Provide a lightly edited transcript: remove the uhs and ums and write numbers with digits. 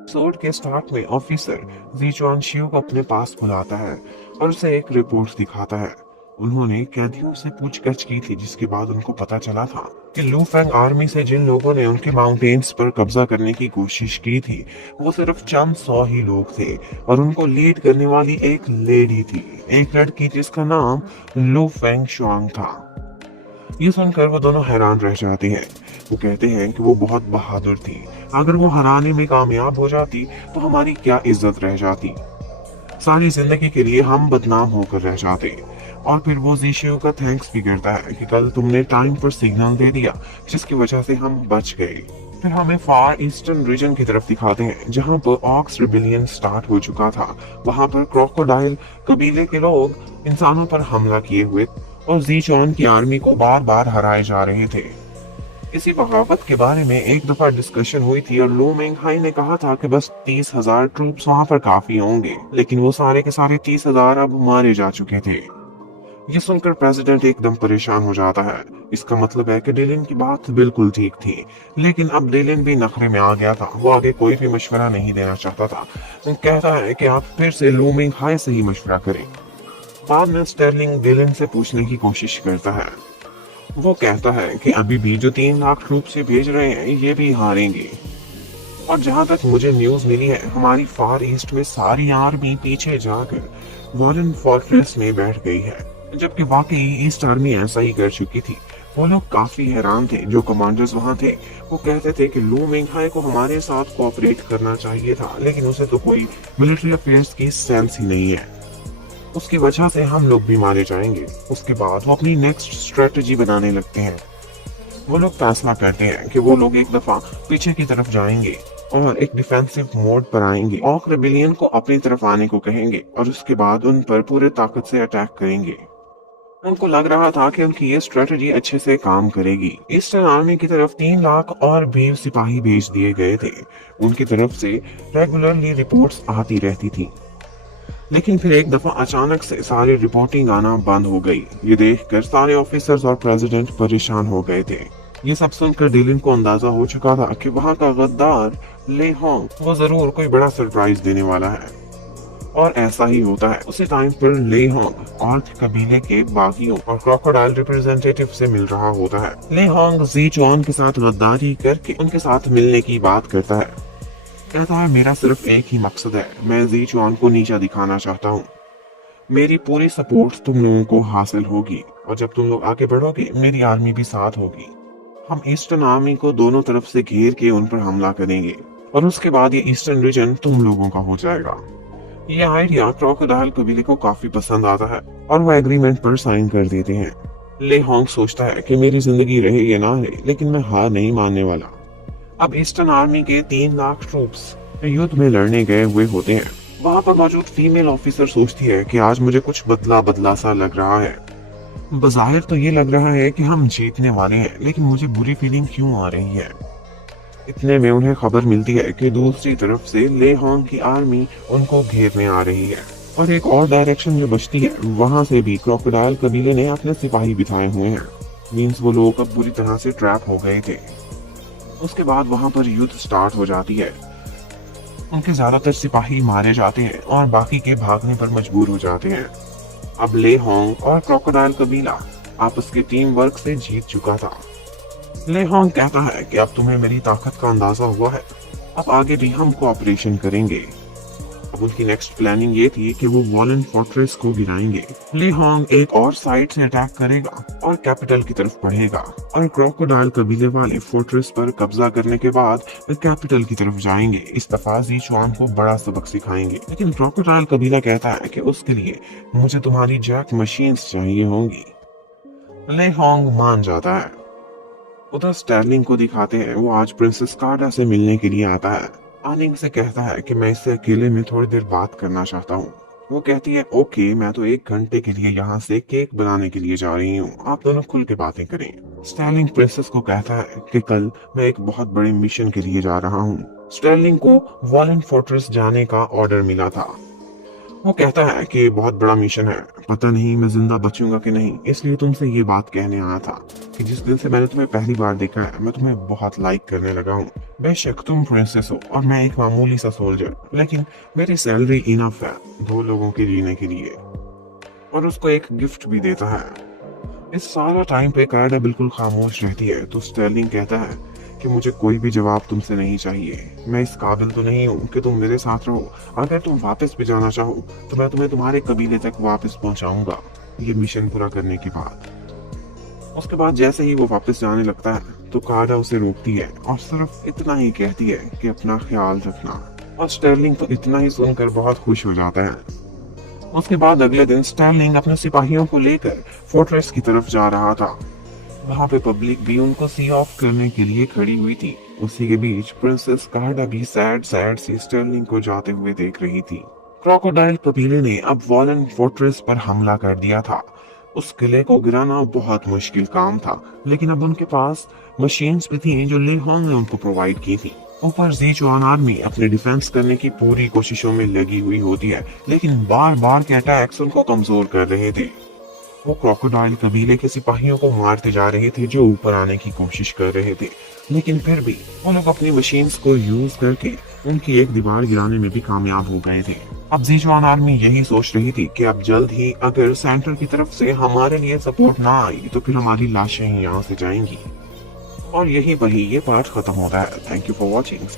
Episode के start में officer जीचुआन Shiv को अपने पास बुलाता है और उसे एक रिपोर्ट दिखाता है। उन्होंने कैदियों से पूछताछ की थी, जिसके बाद उनको पता चला था कि लू फेंग आर्मी से जिन लोगों ने उनके माउंटेन्स पर कब्जा करने की कोशिश की थी, वो सिर्फ चंद 100 ही लोग थे और उनको लीड करने वाली एक लेडी थी, एक लड़की जिसका नाम लू फेंग शुआंग था। ये सुनकर वो दोनों हैरान रह जाते हैं। वो कहते हैं कि वो बहुत बहादुर थी, अगर वो हराने में कामयाब हो जाती तो हमारी क्या इज्जत रह जाती, सारी जिंदगी के लिए हम बदनाम होकर रह जाते। और फिर वो जीशियो का थैंक्स भी करता है कि कल तुमने टाइम पर सिग्नल दे दिया, जिसकी वजह से हम बच गए। फिर हमें फार ईस्टर्न रीजन की तरफ दिखाते हैं, जहाँ पर ऑक्स रिबिलियन स्टार्ट हो चुका था। वहाँ पर क्रोकोडाइल कबीले के लोग इंसानों पर हमला किए हुए और जीचॉन की आर्मी को बार बार हराए जा रहे थे। इसी बगावत के बारे में एक दफा डिस्कशन हुई थी और लो मेंगहाई ने कहा था कि बस 30,000 ट्रूप्स वहां पर काफी होंगे, लेकिन वो सारे के सारे 30,000 अब मारे जा चुके थे। ये सुनकर प्रेसिडेंट एकदम परेशान हो जाता है। इसका मतलब है कि डिलिन की बात बिल्कुल ठीक थी, लेकिन अब डिलिन भी नखरे में आ गया था। वो आगे कोई भी मशवरा नहीं देना चाहता था। वो कहता है कि आप फिर से लो मेंगहाई से ही मशवरा करें। बाद में स्टर्लिंग डिलिन से पूछने की कोशिश करता है। वो कहता है कि अभी भी जो 3 लाख ट्रूप से भेज रहे हैं, ये भी हारेंगे। और जहां तक मुझे न्यूज मिली है, हमारी फार ईस्ट में सारी आर्मी पीछे जाकर वॉलन फोर्ट्रेस में बैठ गई है, जबकि वाकई ईस्ट आर्मी ऐसा ही कर चुकी थी। वो लोग काफी हैरान थे। जो कमांडर्स वहां थे वो कहते थे कि लू मेंगहाई को हमारे साथ कोऑपरेट करना चाहिए था, लेकिन उसे तो कोई मिलिट्री अफेयर्स की सेंस ही नहीं है, उसकी वजह से हम लोग भी मारे जाएंगे। उसके बाद वो अपनी नेक्स्ट स्ट्रेटजी बनाने लगते हैं। वो लोग फैसला करते हैं कि वो लोग एक दफा पीछे की तरफ जाएंगे और एक डिफेंसिव मोड पर आएंगे। ऑक रेबिलियन को अपनी तरफ आने को कहेंगे और उसके बाद उन पर पूरे ताकत से अटैक करेंगे। उनको लग रहा था कि उनकी ये स्ट्रेटजी अच्छे से काम करेगी। ईस्टर्न आर्मी की तरफ 3 लाख और भी सिपाही भेज दिए गए थे। उनकी तरफ से रेगुलरली रिपोर्ट्स आती रहती थी, लेकिन फिर एक दफा अचानक से सारी रिपोर्टिंग आना बंद हो गई। ये देखकर सारे ऑफिसर्स और प्रेसिडेंट परेशान हो गए थे। ये सब सुनकर डिलिन को अंदाजा हो चुका था कि वहाँ का गद्दार ले होंग वो जरूर कोई बड़ा सरप्राइज देने वाला है। और ऐसा ही होता है। उसी टाइम पर ले होंग ऑर्थ कबीले के बागियों और क्रोकोडाइल रिप्रेजेंटेटिव से मिल रहा होता है। ले होंग जीचुआन के साथ गद्दारी करके उनके साथ मिलने की बात करता है। कहता है मेरा सिर्फ एक ही मकसद है, मैं जीचुआन को नीचा दिखाना चाहता हूँ। मेरी पूरी सपोर्ट तुम लोगों को हासिल होगी और जब तुम लोग आगे बढ़ोगे मेरी आर्मी भी साथ होगी। हम ईस्टर्न आर्मी को दोनों तरफ से घेर के उन पर हमला करेंगे और उसके बाद ये ईस्टर्न रीजन तुम लोगों का हो जाएगा। ये आइडिया क्रोकोडाइल कबीले को काफी पसंद आता है और वो एग्रीमेंट पर साइन कर देते हैं। ले होंग सोचता है कि मेरी जिंदगी रहे या ना रहे, लेकिन मैं हार नहीं मानने वाला। अब ईस्टर्न आर्मी के 3 लाख ट्रूप्स युद्ध में लड़ने गए हुए होते हैं। वहां पर मौजूद फीमेल ऑफिसर सोचती है कि आज मुझे कुछ बदला बदला सा लग रहा है। बज़ाहिर तो ये लग रहा है कि हम जीतने वाले हैं, लेकिन मुझे बुरी फीलिंग क्यों आ रही है। इतने में उन्हें खबर मिलती है कि दूसरी तरफ से ले होंग की आर्मी उनको घेरने आ रही है और एक और डायरेक्शन जो बचती है वहां से भी क्रोकोडाइल कबीले ने अपने सिपाही बिठाए हुए हैं। मींस वो लोग अब बुरी तरह से ट्रैप हो गए थे। उसके बाद वहां पर युद्ध स्टार्ट हो जाती है। उनके ज्यादातर सिपाही मारे जाते हैं और बाकी के भागने पर मजबूर हो जाते हैं। अब ले होंग और क्रोकोडाइल कबीला आपस के टीम वर्क से जीत चुका था। ले होंग कहता है कि अब तुम्हें मेरी ताकत का अंदाजा हुआ है, अब आगे भी हम कोऑपरेशन करेंगे। अब उनकी नेक्स्ट प्लानिंग ये थी कि वो वॉलन फोर्ट्रेस को गिराएंगे। ले होंग एक और साइड से अटैक करेगा और कैपिटल की तरफ बढ़ेगा और क्रोकोडाइल कबीले वाले फोर्ट्रेस पर कब्जा करने के बाद कैपिटल की तरफ जाएंगे। इस दफा जीचुआन को बड़ा सबक सिखाएंगे, लेकिन क्रोकोडाइल कबीला कहता है कि उसके लिए मुझे तुम्हारी जैक मशीन्स चाहिए होंगी। ले होंग मान जाता है। उधर स्टर्लिंग को दिखाते हैं, वो आज प्रिंसेस कार्डा से मिलने के लिए आता है। आनिंग से कहता है कि मैं इससे अकेले में थोड़ी देर बात करना चाहता हूँ। वो कहती है ओके, मैं तो 1 घंटे के लिए यहाँ से केक बनाने के लिए जा रही हूँ, आप दोनों खुल के बातें करें। स्टर्लिंग प्रिंसेस को कहता है कि कल मैं एक बहुत बड़े मिशन के लिए जा रहा हूँ। स्टर्लिंग को वॉलन फोर्ट्रेस जाने का ऑर्डर मिला था वो कहता है कि बहुत बड़ा मिशन है, पता नहीं मैं जिंदा बचूंगा कि नहीं, इसलिए तुमसे ये बात कहने आया था कि जिस दिन से मैंने तुम्हें पहली बार देखा है मैं तुम्हें बहुत लाइक करने लगा हूँ। बेशक तुम प्रिंसेस हो और मैं एक मामूली सा सोल्जर, लेकिन मेरी सैलरी इनफ है 2 लोगों के जीने के लिए। और उसको एक गिफ्ट भी देता है। इस सारा टाइम पे कायदा बिल्कुल खामोश रहती है तो स्टर्लिंग कहता है कि मुझे कोई भी जवाब तुमसे नहीं चाहिए, मैं इस काबिल तो नहीं हूँ कि तुम मेरे साथ रहो। अगर तुम वापस भी जाना चाहो तो मैं तुम्हें तुम्हारे कबीले तक वापस पहुंचाऊंगा, ये मिशन पूरा करने के बाद। उसके बाद जैसे ही वो वापस जाने लगता है तो कायदा उसे रोकती है और सिर्फ इतना ही कहती है कि अपना ख्याल रखना। और स्टर्लिंग तो इतना ही सुनकर बहुत खुश हो जाता है। उसके बाद अगले दिन स्टर्लिंग अपने सिपाहियों को लेकर फोर्ट्रेस की तरफ जा रहा था। वहां पे पब्लिक भी उनको सी ऑफ करने के लिए खड़ी हुई थी। उसी के बीच प्रिंसेस कार्डा भी सैड सैड सी स्टर्लिंग को जाते हुए देख रही थी। क्रोकोडाइल कबीले ने अब वॉलन फोर्ट्रेस पर हमला कर दिया था। उस किले को गिराना बहुत मुश्किल काम था, लेकिन अब उनके पास मशीन्स भी थी जो ले होंग ने उनको प्रोवाइड की थी। ऊपर ज़ीचुआन आर्मी अपने डिफेंस करने की पूरी कोशिशों में लगी हुई होती है, लेकिन बार बार के अटैक्स उनको कमजोर कर रहे थे। वो क्रोकोडाइल कबीले के सिपाहियों को मारते जा रहे थे जो ऊपर आने की कोशिश कर रहे थे, लेकिन फिर भी वो लोग अपनी मशीन्स को यूज करके उनकी एक दीवार गिराने में भी कामयाब हो गए थे। अब ज़ीचुआन आर्मी यही सोच रही थी कि अब जल्द ही अगर सेंटर की तरफ से हमारे लिए सपोर्ट ना आई तो फिर हमारी लाशें ही यहाँ से जाएंगी। और यही वही ये पार्ट खत्म होता है। Thank you for watching.